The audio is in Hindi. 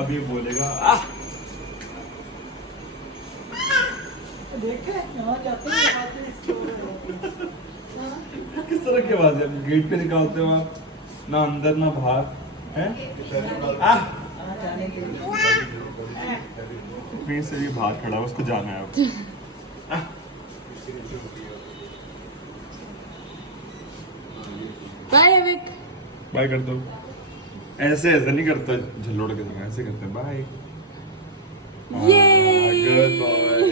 अब ये बोलेगा देखे यहाँ जाते हैं किस तरह की आवाज है? गेट पे निकालते हो आप, ना अंदर ना बाहर हैं? जाने के लिए कहीं से भी बाहर खड़ा है, उसको जाना है अब। बाय अविक। बाय कर दो। ऐसे ऐसे नहीं करता झल्लोड़ के तरह, ऐसे करते हैं बाय। ये गुड बॉय।